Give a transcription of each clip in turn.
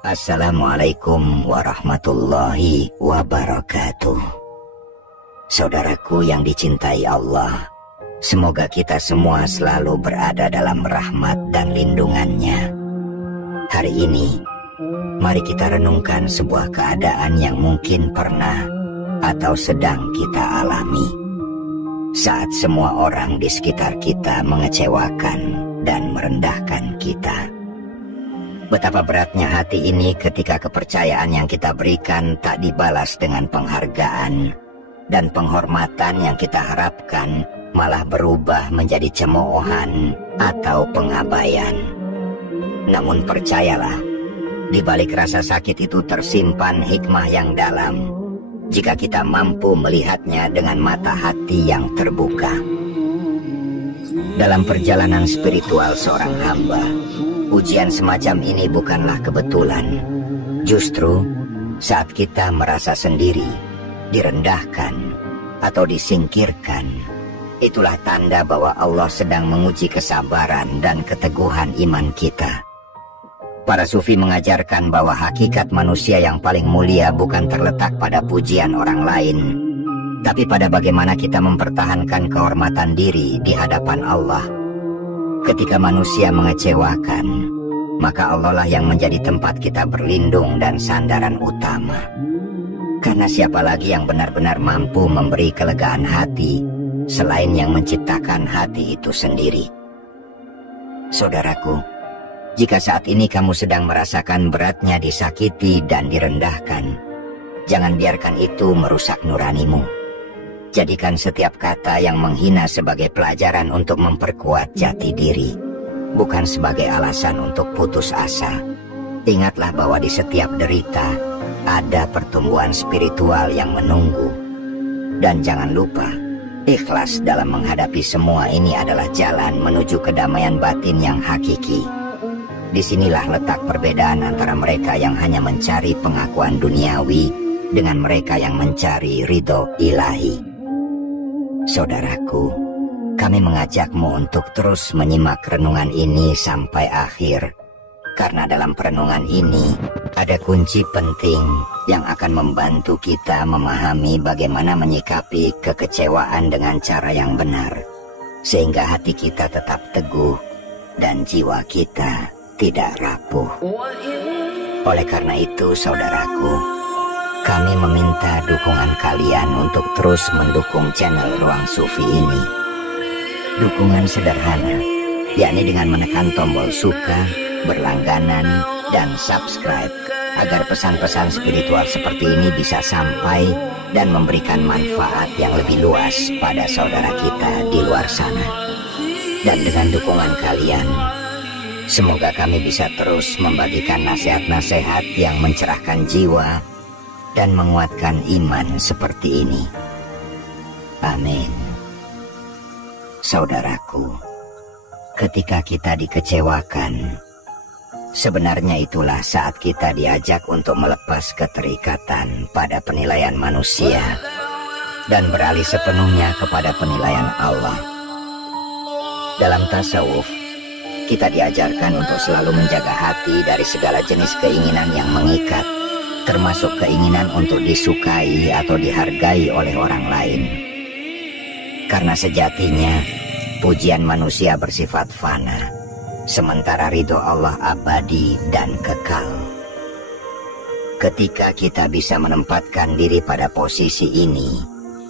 Assalamualaikum warahmatullahi wabarakatuh. Saudaraku yang dicintai Allah, semoga kita semua selalu berada dalam rahmat dan lindungannya. Hari ini, mari kita renungkan sebuah keadaan yang mungkin pernah atau sedang kita alami. Saat semua orang di sekitar kita mengecewakan dan merendahkan kita. Betapa beratnya hati ini ketika kepercayaan yang kita berikan tak dibalas dengan penghargaan, dan penghormatan yang kita harapkan malah berubah menjadi cemoohan atau pengabaian. Namun percayalah, di balik rasa sakit itu tersimpan hikmah yang dalam, jika kita mampu melihatnya dengan mata hati yang terbuka. Dalam perjalanan spiritual seorang hamba, ujian semacam ini bukanlah kebetulan. Justru saat kita merasa sendiri, direndahkan, atau disingkirkan, itulah tanda bahwa Allah sedang menguji kesabaran dan keteguhan iman kita. Para sufi mengajarkan bahwa hakikat manusia yang paling mulia bukan terletak pada pujian orang lain, tapi pada bagaimana kita mempertahankan kehormatan diri di hadapan Allah. Ketika manusia mengecewakan, maka Allah lah yang menjadi tempat kita berlindung dan sandaran utama. Karena siapa lagi yang benar-benar mampu memberi kelegaan hati selain yang menciptakan hati itu sendiri? Saudaraku, jika saat ini kamu sedang merasakan beratnya disakiti dan direndahkan, jangan biarkan itu merusak nuranimu. Jadikan setiap kata yang menghina sebagai pelajaran untuk memperkuat jati diri, bukan sebagai alasan untuk putus asa. Ingatlah bahwa di setiap derita ada pertumbuhan spiritual yang menunggu. Dan jangan lupa, ikhlas dalam menghadapi semua ini adalah jalan menuju kedamaian batin yang hakiki. Disinilah letak perbedaan antara mereka yang hanya mencari pengakuan duniawi dengan mereka yang mencari ridho ilahi. Saudaraku, kami mengajakmu untuk terus menyimak renungan ini sampai akhir, karena dalam perenungan ini ada kunci penting yang akan membantu kita memahami bagaimana menyikapi kekecewaan dengan cara yang benar, sehingga hati kita tetap teguh dan jiwa kita tidak rapuh. Oleh karena itu, saudaraku, kami meminta dukungan kalian untuk terus mendukung channel Ruang Sufi ini. Dukungan sederhana, yakni dengan menekan tombol suka, berlangganan, dan subscribe, agar pesan-pesan spiritual seperti ini bisa sampai dan memberikan manfaat yang lebih luas pada saudara kita di luar sana. Dan dengan dukungan kalian, semoga kami bisa terus membagikan nasihat-nasihat yang mencerahkan jiwa dan menguatkan iman seperti ini. Amin. Saudaraku, ketika kita dikecewakan, sebenarnya itulah saat kita diajak untuk melepas keterikatan pada penilaian manusia dan beralih sepenuhnya kepada penilaian Allah. Dalam tasawuf, kita diajarkan untuk selalu menjaga hati dari segala jenis keinginan yang mengikat, termasuk keinginan untuk disukai atau dihargai oleh orang lain. Karena sejatinya, pujian manusia bersifat fana, sementara ridho Allah abadi dan kekal. Ketika kita bisa menempatkan diri pada posisi ini,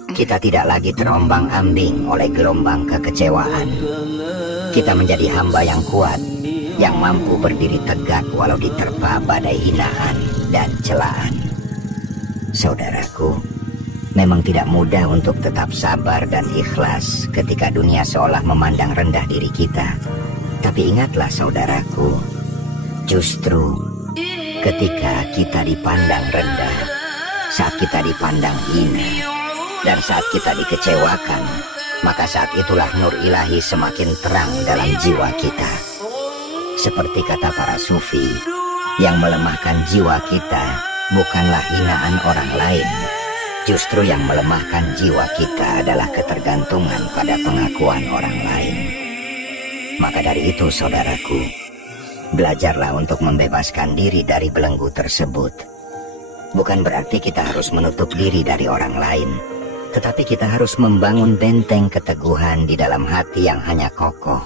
kita tidak lagi terombang-ambing oleh gelombang kekecewaan. Kita menjadi hamba yang kuat, yang mampu berdiri tegak walau diterpa badai hinaan dan celaan. Saudaraku, memang tidak mudah untuk tetap sabar dan ikhlas ketika dunia seolah memandang rendah diri kita. Tapi ingatlah saudaraku, justru ketika kita dipandang rendah, saat kita dipandang hina, dan saat kita dikecewakan, maka saat itulah nur ilahi semakin terang dalam jiwa kita. Seperti kata para sufi, yang melemahkan jiwa kita bukanlah hinaan orang lain, justru yang melemahkan jiwa kita adalah ketergantungan pada pengakuan orang lain. Maka dari itu saudaraku, belajarlah untuk membebaskan diri dari belenggu tersebut. Bukan berarti kita harus menutup diri dari orang lain, tetapi kita harus membangun benteng keteguhan di dalam hati yang hanya kokoh,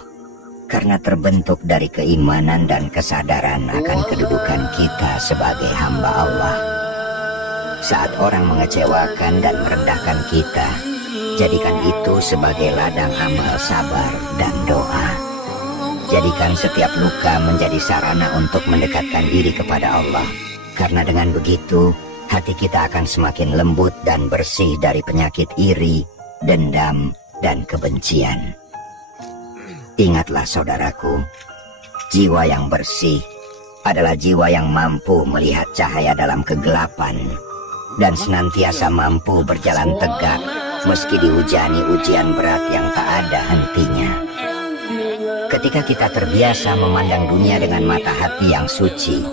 karena terbentuk dari keimanan dan kesadaran akan kedudukan kita sebagai hamba Allah. Saat orang mengecewakan dan merendahkan kita, jadikan itu sebagai ladang amal sabar dan doa. Jadikan setiap luka menjadi sarana untuk mendekatkan diri kepada Allah, karena dengan begitu hati kita akan semakin lembut dan bersih dari penyakit iri, dendam, dan kebencian. Ingatlah saudaraku, jiwa yang bersih adalah jiwa yang mampu melihat cahaya dalam kegelapan dan senantiasa mampu berjalan tegak meski dihujani ujian berat yang tak ada hentinya. Ketika kita terbiasa memandang dunia dengan mata hati yang suci,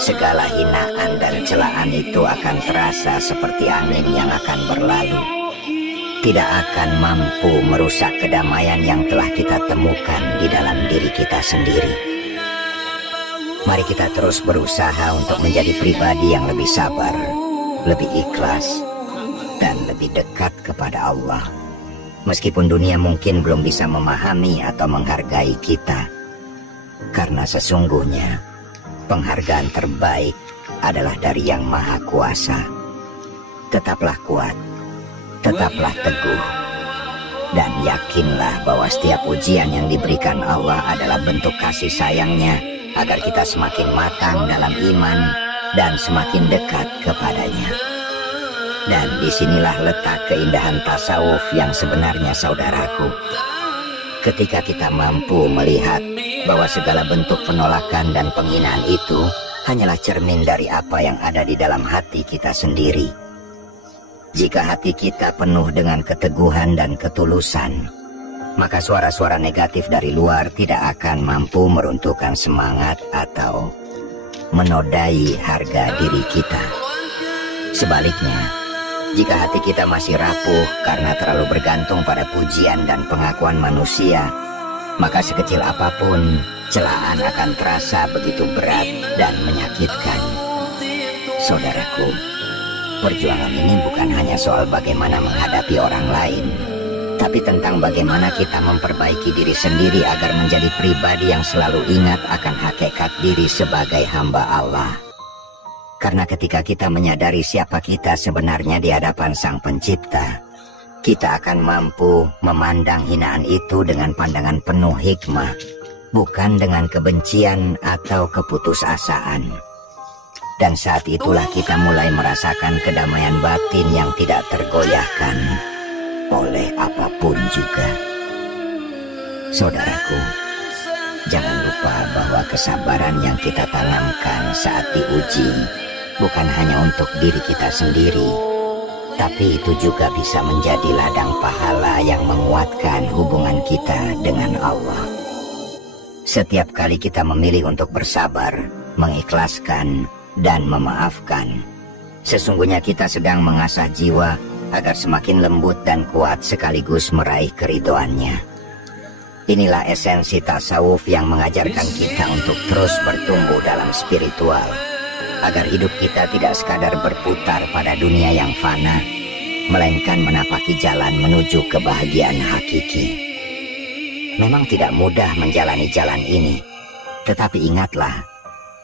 segala hinaan dan celaan itu akan terasa seperti angin yang akan berlalu. Tidak akan mampu merusak kedamaian yang telah kita temukan di dalam diri kita sendiri. Mari kita terus berusaha untuk menjadi pribadi yang lebih sabar, lebih ikhlas, dan lebih dekat kepada Allah. Meskipun dunia mungkin belum bisa memahami atau menghargai kita, karena sesungguhnya penghargaan terbaik adalah dari Yang Maha Kuasa. Tetaplah kuat, tetaplah teguh, dan yakinlah bahwa setiap ujian yang diberikan Allah adalah bentuk kasih sayangnya agar kita semakin matang dalam iman dan semakin dekat kepadanya. Dan disinilah letak keindahan tasawuf yang sebenarnya saudaraku. Ketika kita mampu melihat bahwa segala bentuk penolakan dan penghinaan itu hanyalah cermin dari apa yang ada di dalam hati kita sendiri. Jika hati kita penuh dengan keteguhan dan ketulusan, maka suara-suara negatif dari luar tidak akan mampu meruntuhkan semangat atau menodai harga diri kita. Sebaliknya, jika hati kita masih rapuh karena terlalu bergantung pada pujian dan pengakuan manusia, maka sekecil apapun celaan akan terasa begitu berat dan menyakitkan. Saudaraku, perjuangan ini bukan hanya soal bagaimana menghadapi orang lain, tapi tentang bagaimana kita memperbaiki diri sendiri agar menjadi pribadi yang selalu ingat akan hakikat diri sebagai hamba Allah. Karena ketika kita menyadari siapa kita sebenarnya di hadapan Sang Pencipta, kita akan mampu memandang hinaan itu dengan pandangan penuh hikmah, bukan dengan kebencian atau keputusasaan. Dan saat itulah kita mulai merasakan kedamaian batin yang tidak tergoyahkan oleh apapun juga. Saudaraku, jangan lupa bahwa kesabaran yang kita tanamkan saat diuji bukan hanya untuk diri kita sendiri, tapi itu juga bisa menjadi ladang pahala yang menguatkan hubungan kita dengan Allah. Setiap kali kita memilih untuk bersabar, mengikhlaskan, dan memaafkan, sesungguhnya kita sedang mengasah jiwa agar semakin lembut dan kuat sekaligus meraih keridhoannya. Inilah esensi tasawuf yang mengajarkan kita untuk terus bertumbuh dalam spiritual, agar hidup kita tidak sekadar berputar pada dunia yang fana, melainkan menapaki jalan menuju kebahagiaan hakiki. Memang tidak mudah menjalani jalan ini, tetapi ingatlah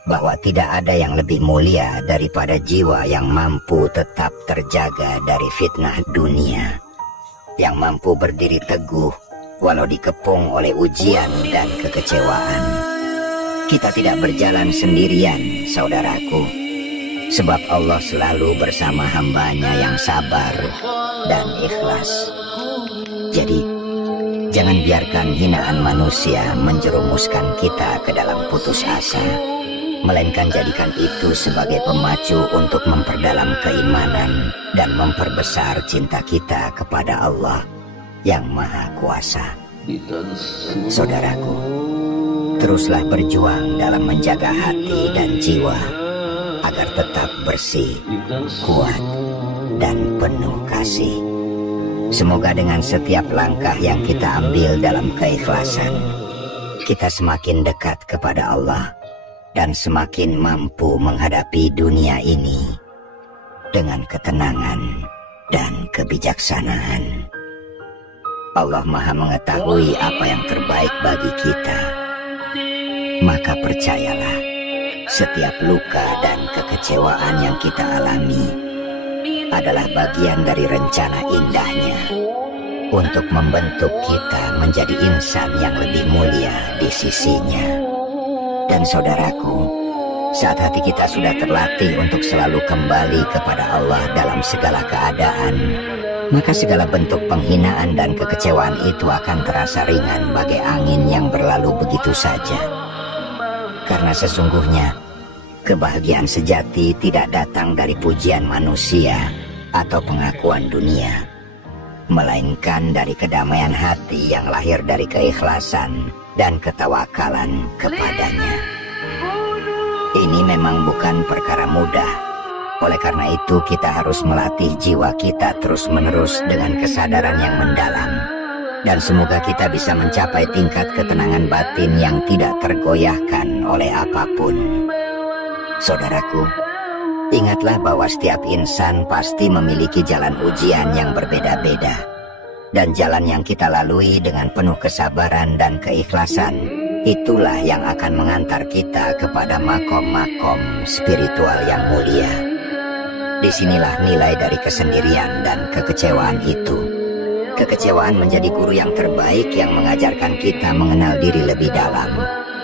bahwa tidak ada yang lebih mulia daripada jiwa yang mampu tetap terjaga dari fitnah dunia, yang mampu berdiri teguh walau dikepung oleh ujian dan kekecewaan. Kita tidak berjalan sendirian, saudaraku, sebab Allah selalu bersama hambanya yang sabar dan ikhlas. Jadi, jangan biarkan hinaan manusia menjerumuskan kita ke dalam putus asa, melainkan jadikan itu sebagai pemacu untuk memperdalam keimanan dan memperbesar cinta kita kepada Allah yang Maha Kuasa. Saudaraku, teruslah berjuang dalam menjaga hati dan jiwa agar tetap bersih, kuat, dan penuh kasih. Semoga dengan setiap langkah yang kita ambil dalam keikhlasan, kita semakin dekat kepada Allah dan semakin mampu menghadapi dunia ini dengan ketenangan dan kebijaksanaan. Allah Maha mengetahui apa yang terbaik bagi kita. Maka percayalah, setiap luka dan kekecewaan yang kita alami adalah bagian dari rencana indahnya untuk membentuk kita menjadi insan yang lebih mulia di sisinya. Dan saudaraku, saat hati kita sudah terlatih untuk selalu kembali kepada Allah dalam segala keadaan, maka segala bentuk penghinaan dan kekecewaan itu akan terasa ringan bagai angin yang berlalu begitu saja. Karena sesungguhnya, kebahagiaan sejati tidak datang dari pujian manusia atau pengakuan dunia, melainkan dari kedamaian hati yang lahir dari keikhlasan dan ketawakalan kepadanya. Ini memang bukan perkara mudah. Oleh karena itu kita harus melatih jiwa kita terus-menerus dengan kesadaran yang mendalam. Dan semoga kita bisa mencapai tingkat ketenangan batin yang tidak tergoyahkan oleh apapun. Saudaraku, ingatlah bahwa setiap insan pasti memiliki jalan ujian yang berbeda-beda. Dan jalan yang kita lalui dengan penuh kesabaran dan keikhlasan, itulah yang akan mengantar kita kepada makom-makom spiritual yang mulia. Disinilah nilai dari kesendirian dan kekecewaan itu. Kekecewaan menjadi guru yang terbaik yang mengajarkan kita mengenal diri lebih dalam,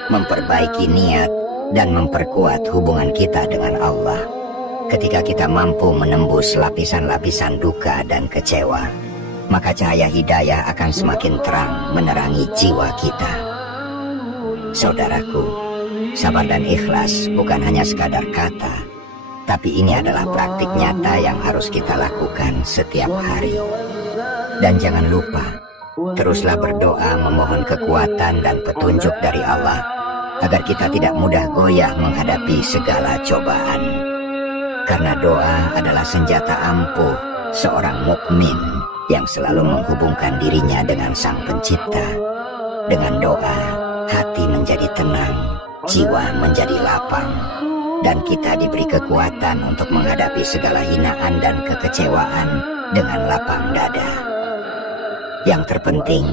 memperbaiki niat, dan memperkuat hubungan kita dengan Allah. Ketika kita mampu menembus lapisan-lapisan duka dan kecewa, maka cahaya hidayah akan semakin terang menerangi jiwa kita. Saudaraku, sabar dan ikhlas bukan hanya sekadar kata, tapi ini adalah praktik nyata yang harus kita lakukan setiap hari. Dan jangan lupa, teruslah berdoa memohon kekuatan dan petunjuk dari Allah, agar kita tidak mudah goyah menghadapi segala cobaan. Karena doa adalah senjata ampuh seorang mukmin yang selalu menghubungkan dirinya dengan Sang Pencipta. Dengan doa, hati menjadi tenang, jiwa menjadi lapang, dan kita diberi kekuatan untuk menghadapi segala hinaan dan kekecewaan dengan lapang dada. Yang terpenting,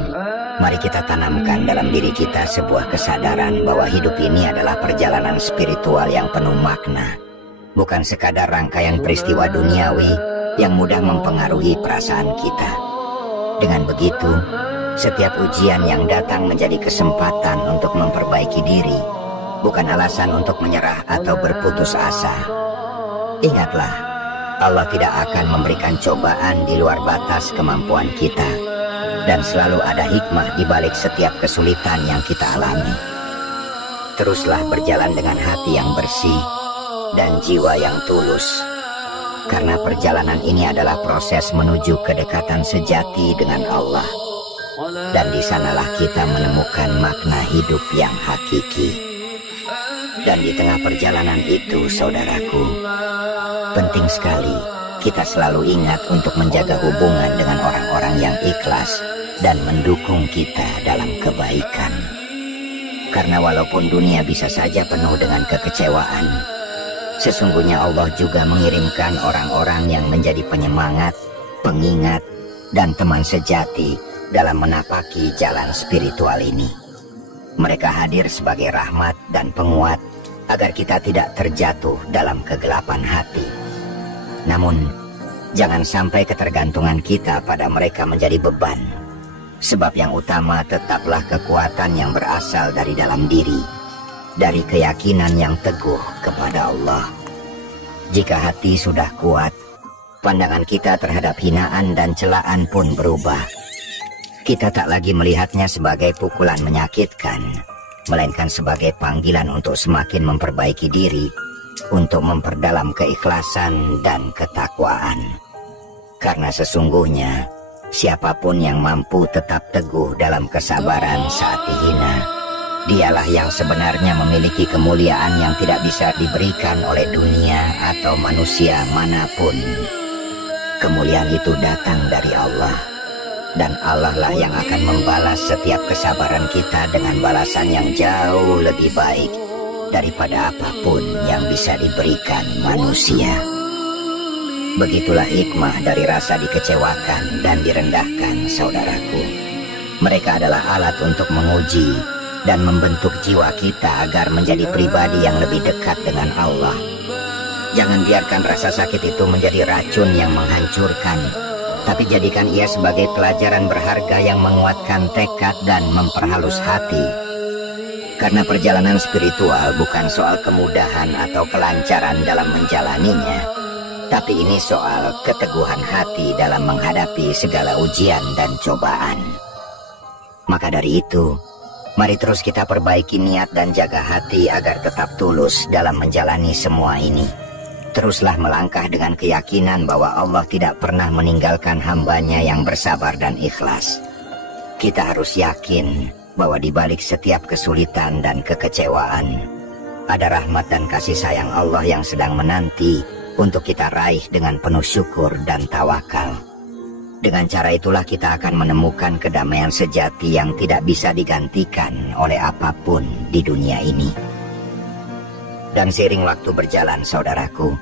mari kita tanamkan dalam diri kita sebuah kesadaran bahwa hidup ini adalah perjalanan spiritual yang penuh makna, bukan sekadar rangkaian peristiwa duniawi yang mudah mempengaruhi perasaan kita. Dengan begitu, setiap ujian yang datang menjadi kesempatan untuk memperbaiki diri, bukan alasan untuk menyerah atau berputus asa. Ingatlah, Allah tidak akan memberikan cobaan di luar batas kemampuan kita, dan selalu ada hikmah di balik setiap kesulitan yang kita alami. Teruslah berjalan dengan hati yang bersih dan jiwa yang tulus, karena perjalanan ini adalah proses menuju kedekatan sejati dengan Allah, dan di sanalah kita menemukan makna hidup yang hakiki. Dan di tengah perjalanan itu, saudaraku, penting sekali kita selalu ingat untuk menjaga hubungan dengan orang-orang yang ikhlas dan mendukung kita dalam kebaikan. Karena walaupun dunia bisa saja penuh dengan kekecewaan, sesungguhnya Allah juga mengirimkan orang-orang yang menjadi penyemangat, pengingat, dan teman sejati dalam menapaki jalan spiritual ini. Mereka hadir sebagai rahmat dan penguat agar kita tidak terjatuh dalam kegelapan hati. Namun, jangan sampai ketergantungan kita pada mereka menjadi beban. Sebab yang utama tetaplah kekuatan yang berasal dari dalam diri, dari keyakinan yang teguh kepada Allah. Jika hati sudah kuat, pandangan kita terhadap hinaan dan celaan pun berubah. Kita tak lagi melihatnya sebagai pukulan menyakitkan, melainkan sebagai panggilan untuk semakin memperbaiki diri, untuk memperdalam keikhlasan dan ketakwaan. Karena sesungguhnya, siapapun yang mampu tetap teguh dalam kesabaran saat dihina, dialah yang sebenarnya memiliki kemuliaan yang tidak bisa diberikan oleh dunia atau manusia manapun. Kemuliaan itu datang dari Allah, Dan Allah lah yang akan membalas setiap kesabaran kita dengan balasan yang jauh lebih baik daripada apapun yang bisa diberikan manusia. Begitulah hikmah dari rasa dikecewakan dan direndahkan, saudaraku. Mereka adalah alat untuk menguji dan membentuk jiwa kita agar menjadi pribadi yang lebih dekat dengan Allah. Jangan biarkan rasa sakit itu menjadi racun yang menghancurkan, tapi jadikan ia sebagai pelajaran berharga yang menguatkan tekad dan memperhalus hati. Karena perjalanan spiritual bukan soal kemudahan atau kelancaran dalam menjalaninya, tapi ini soal keteguhan hati dalam menghadapi segala ujian dan cobaan. Maka dari itu, mari terus kita perbaiki niat dan jaga hati agar tetap tulus dalam menjalani semua ini. Teruslah melangkah dengan keyakinan bahwa Allah tidak pernah meninggalkan hambanya yang bersabar dan ikhlas. Kita harus yakin bahwa di balik setiap kesulitan dan kekecewaan, ada rahmat dan kasih sayang Allah yang sedang menanti untuk kita raih dengan penuh syukur dan tawakal. Dengan cara itulah kita akan menemukan kedamaian sejati yang tidak bisa digantikan oleh apapun di dunia ini. Dan seiring waktu berjalan, saudaraku,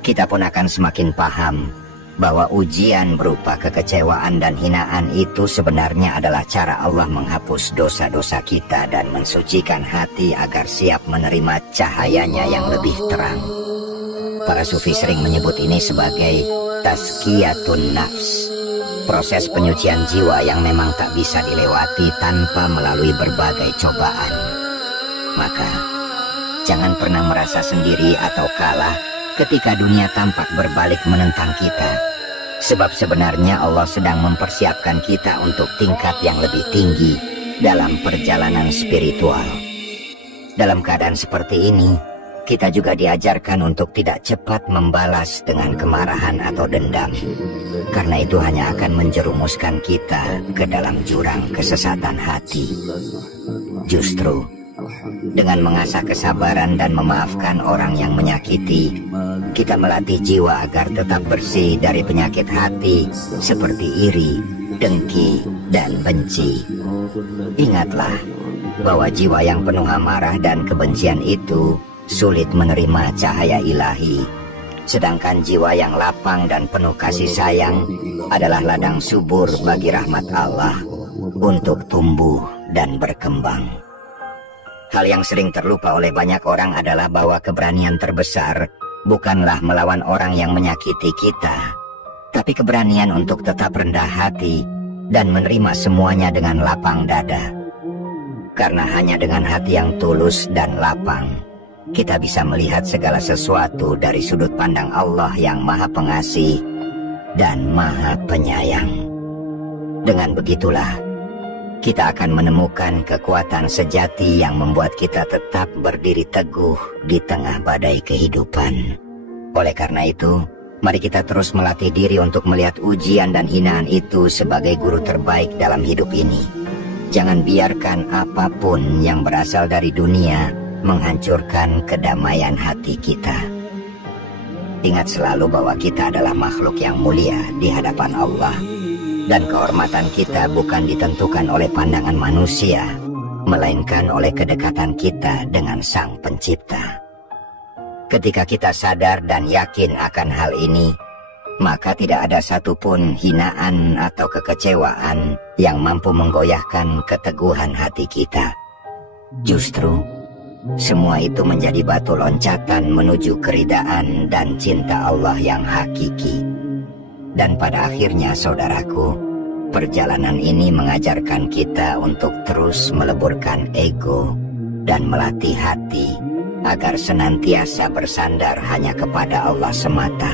kita pun akan semakin paham bahwa ujian berupa kekecewaan dan hinaan itu sebenarnya adalah cara Allah menghapus dosa-dosa kita dan mensucikan hati agar siap menerima cahayanya yang lebih terang. Para sufi sering menyebut ini sebagai tazkiyatun nafs, proses penyucian jiwa yang memang tak bisa dilewati tanpa melalui berbagai cobaan. Maka, jangan pernah merasa sendiri atau kalah ketika dunia tampak berbalik menentang kita. Sebab sebenarnya Allah sedang mempersiapkan kita untuk tingkat yang lebih tinggi dalam perjalanan spiritual. Dalam keadaan seperti ini, kita juga diajarkan untuk tidak cepat membalas dengan kemarahan atau dendam, karena itu hanya akan menjerumuskan kita ke dalam jurang kesesatan hati. Justru, dengan mengasah kesabaran dan memaafkan orang yang menyakiti, kita melatih jiwa agar tetap bersih dari penyakit hati seperti iri, dengki, dan benci. Ingatlah bahwa jiwa yang penuh amarah dan kebencian itu sulit menerima cahaya ilahi, sedangkan jiwa yang lapang dan penuh kasih sayang adalah ladang subur bagi rahmat Allah untuk tumbuh dan berkembang. Hal yang sering terlupa oleh banyak orang adalah bahwa keberanian terbesar bukanlah melawan orang yang menyakiti kita, tapi keberanian untuk tetap rendah hati dan menerima semuanya dengan lapang dada. Karena hanya dengan hati yang tulus dan lapang, kita bisa melihat segala sesuatu dari sudut pandang Allah yang Maha Pengasih dan Maha Penyayang. Dengan begitulah, kita akan menemukan kekuatan sejati yang membuat kita tetap berdiri teguh di tengah badai kehidupan. Oleh karena itu, mari kita terus melatih diri untuk melihat ujian dan hinaan itu sebagai guru terbaik dalam hidup ini. Jangan biarkan apapun yang berasal dari dunia menghancurkan kedamaian hati kita. Ingat selalu bahwa kita adalah makhluk yang mulia di hadapan Allah, dan kehormatan kita bukan ditentukan oleh pandangan manusia, melainkan oleh kedekatan kita dengan Sang Pencipta. Ketika kita sadar dan yakin akan hal ini, maka tidak ada satupun hinaan atau kekecewaan yang mampu menggoyahkan keteguhan hati kita. Justru, semua itu menjadi batu loncatan menuju keridaan dan cinta Allah yang hakiki. Dan pada akhirnya, saudaraku, perjalanan ini mengajarkan kita untuk terus meleburkan ego dan melatih hati agar senantiasa bersandar hanya kepada Allah semata.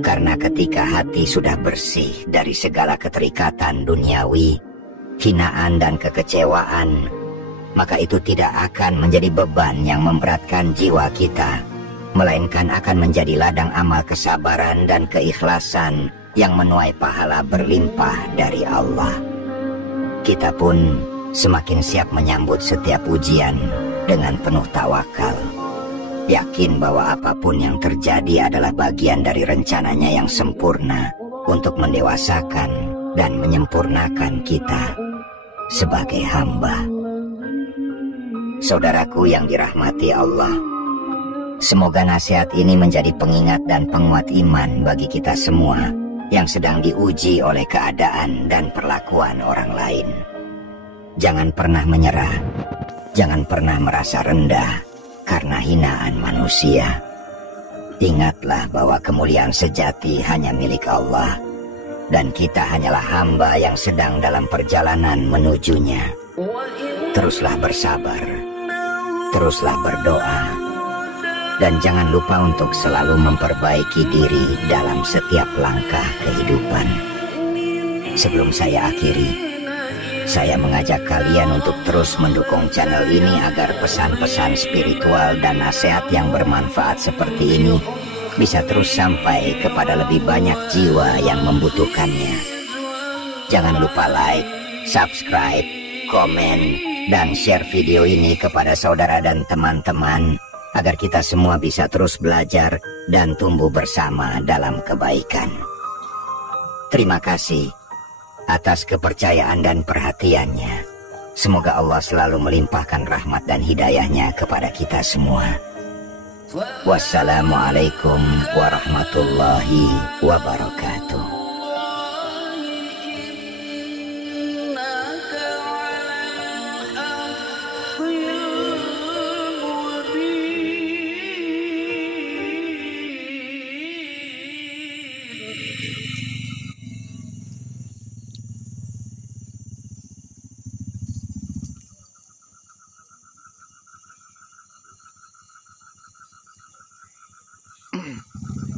Karena ketika hati sudah bersih dari segala keterikatan duniawi, hinaan dan kekecewaan, maka itu tidak akan menjadi beban yang memberatkan jiwa kita, melainkan akan menjadi ladang amal kesabaran dan keikhlasan yang menuai pahala berlimpah dari Allah. Kita pun semakin siap menyambut setiap ujian dengan penuh tawakal, yakin bahwa apapun yang terjadi adalah bagian dari rencananya yang sempurna untuk mendewasakan dan menyempurnakan kita sebagai hamba. Saudaraku yang dirahmati Allah, semoga nasihat ini menjadi pengingat dan penguat iman bagi kita semua yang sedang diuji oleh keadaan dan perlakuan orang lain. Jangan pernah menyerah, jangan pernah merasa rendah karena hinaan manusia. Ingatlah bahwa kemuliaan sejati hanya milik Allah, dan kita hanyalah hamba yang sedang dalam perjalanan menujunya. Teruslah bersabar, teruslah berdoa, dan jangan lupa untuk selalu memperbaiki diri dalam setiap langkah kehidupan. Sebelum saya akhiri, saya mengajak kalian untuk terus mendukung channel ini agar pesan-pesan spiritual dan nasihat yang bermanfaat seperti ini bisa terus sampai kepada lebih banyak jiwa yang membutuhkannya. Jangan lupa like, subscribe, komen, dan share video ini kepada saudara dan teman-teman agar kita semua bisa terus belajar dan tumbuh bersama dalam kebaikan. Terima kasih atas kepercayaan dan perhatiannya. Semoga Allah selalu melimpahkan rahmat dan hidayahnya kepada kita semua. Wassalamualaikum warahmatullahi wabarakatuh.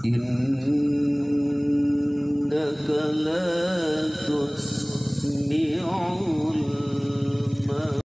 إنك لا تسمع